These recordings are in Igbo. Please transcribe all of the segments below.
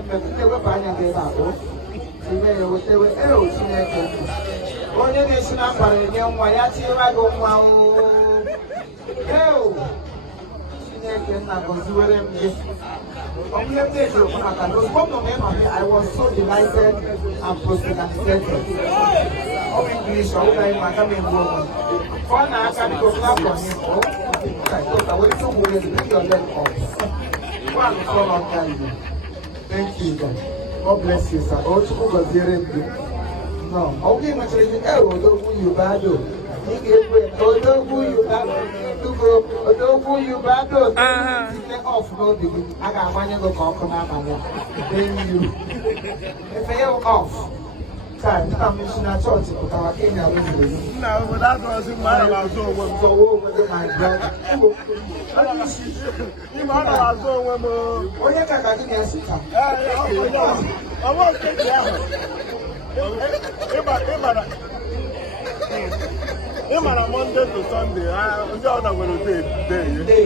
ndị wepụ anya gị ebe abụọ ime ya wetewe Chineke onye na-esi na mkpara enye nwa ya tinyere gị nwa Chineke nna gọziwere m gị I was so delighted and prosperous. All English, all I am coming home. One I can go clap for him. I wait to bring your leg off. One for long time. Thank you, God. God bless you, sir. Also, God hearing you. No, okay, much like the arrow, don't you bad. Off no I got one go come then you if I off time I'm in a church but our Kenya no but that doesn't matter about so over my brother you matter about so oh yeah can get sit I won't take I'm on Monday to Sunday. I'm going to day.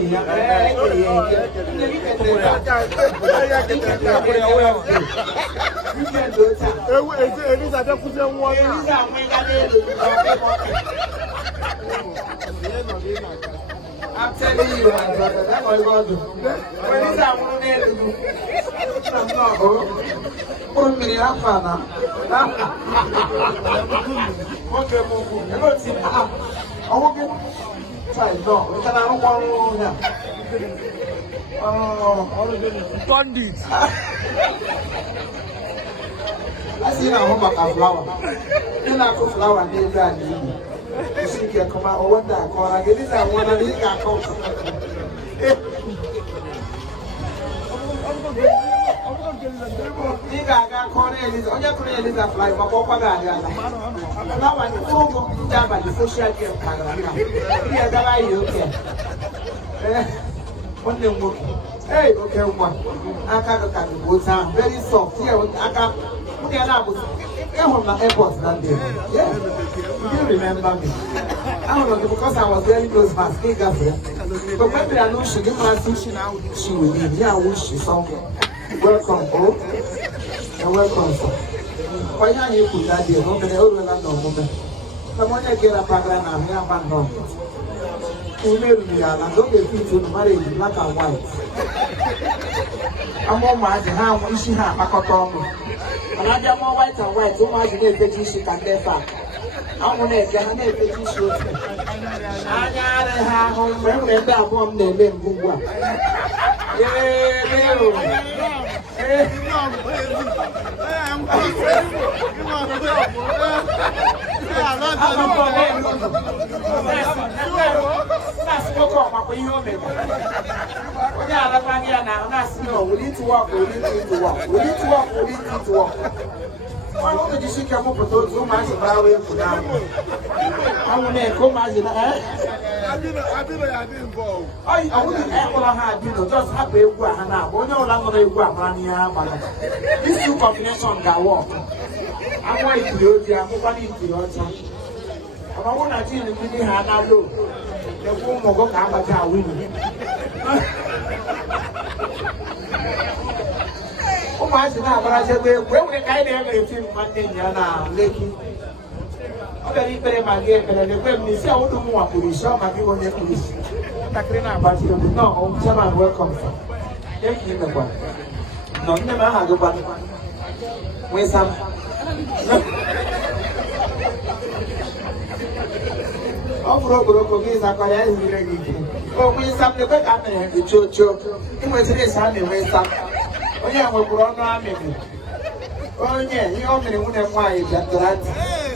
I'm telling you, my brother, that's what I want to do. When is that one there to do? I'm not going. 1 minute after now. Okay, bandit. I see now a flower. You know, flower, they brand new. You see, you come out, what that call? I get it, I want to leave that call. I got Cornelius, on your Cornelius, I fly, my papa. Now I know that the social game. Here, that I you can. Hey, okay, one. I can't go down very soft. Here, I can't put it up with the airport that day. Yeah, you remember me. I don't know because I was very close to my skin girlfriend. But when I know she gave my sushi now, she will be here. I wish she somewhere. Welcome, oh, and welcome, sir. Why can't you put that there? No, the old land of woman. The one I get a program, I'm here, I'm not. Who made me? I don't get to marry black and white. I'm on my hand, when she had a cotton. And I get more white and white, so much in a she can Therefor. I'm going to get an issue. I got a home, when that one, they live. We need to walk. Why don't you see come up with so much about it for now? I want to come as in I didn't involved. I wouldn't ever have just happy and now. But no longer these two combinations got walk. I'm going to do the I'm going to your time. I want to see the video had now look. The woman will go out winning. Oh, my God, but I said, where would I get everything one thing now, Lakey? Very, very much, and the women say, I don't want police, so I give on the police. But you know, someone welcome. Thank you, the one. No, never had a one. With some. Oh, Broco is a oh, we some the back up and the church. It was this Sunday, with some. Oh, yeah, we're on maybe. Oh, yeah, you only wouldn't mind that.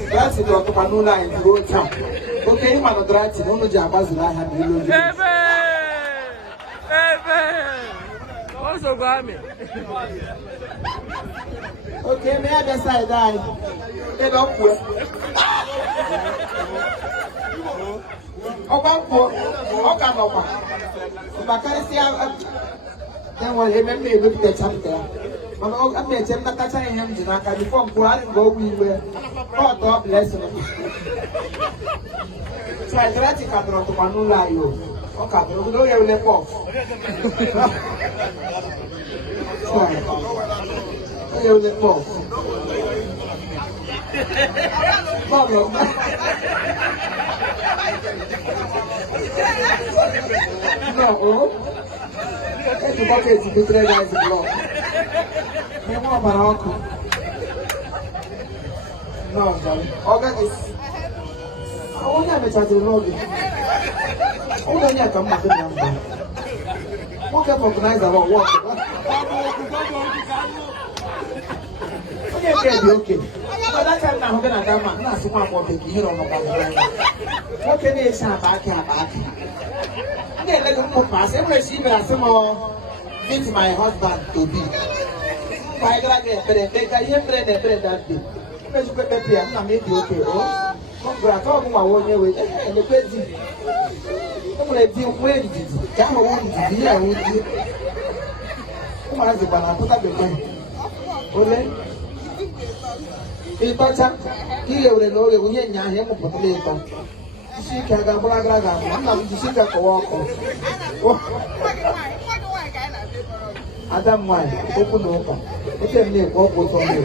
That's it, Dr. Manula in the road town. Okay, you want to drive to no Jabas and I have you. Also, Grammy. Okay, may I decide that? They don't work. Oh, then we'll remember look at the chapter. I'm going to catch him before go we were. God bless him. So I try to come to Manula. Okay, we don't have left off. you're the boss. No. The bucket to be 3 guys block. No, darling. Organ is. I won't have a chat in lobby. Only I come back in number. What can organize about what? Okay. But that time now, I'm going to come and ask you what you don't know about the what can you say about it? Let them pass. Every single I meet my husband to be. My graduate, but they can hear that day. I'm okay. Oh, congratulations, my one year with and the president. I'm going to deal with it. I'm going to be here with you. Come on, put up the pen. Okay? It's better. Here we know you when you're here, but later. She can't go back. I'm not to see that walk. Adam, why? Open over. What can you walk with on you?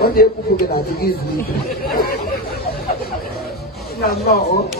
What do you put it out to easily? No.